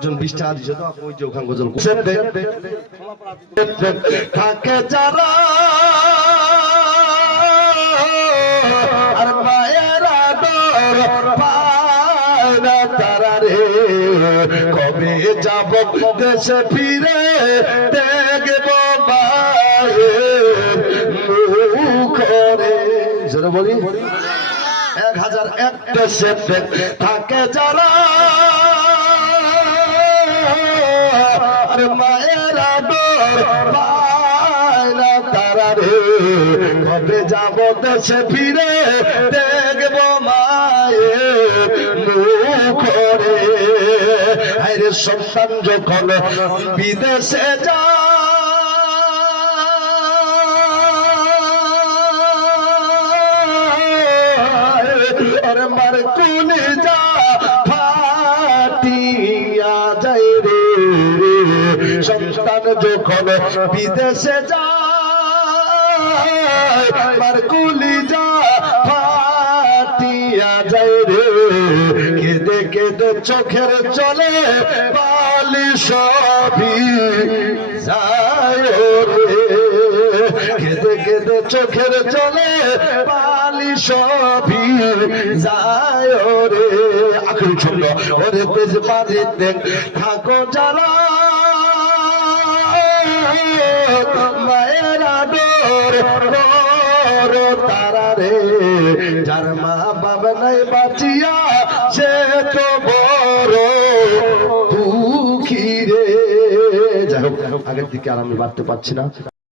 একজন 20 টাকা দিছে তো আপনি ওই যে ওখান গজল থাকে যারা আর মায়ের আদর পায় না তারা রে কবে যাব দেশে ফিরে দেখব মায়ের মুখ রে জোরে বলি 1001 দেশে থাকে যারা আর মায়ের আদর পায় না তারা রে কবে যাব দেশে ফিরে দেখব মায়ের মুখ রে আরে সন্তান যখন বিদেশে যায় আরে মার কুলি যা ফাটিয়া যায় রে সন্তান যখন বিদেশে যায় মার কুলি যা ফাটিয়া যায় রে কেঁদে কেঁদে চোখের জলে বালি সবই যায় রে কেঁদে কেঁদে চোখের জলে বালি সবই যায় রে আখরি ছন্দ ওরে তেজ পানিতে থাকো যারা মায়ের আদর করো তারা রে যার মা বাবা নাই বাঁচিয়া সে তো বড় দুঃখী রে যাই হোক আগের দিকে আর আমি বাড়তে পারছি না।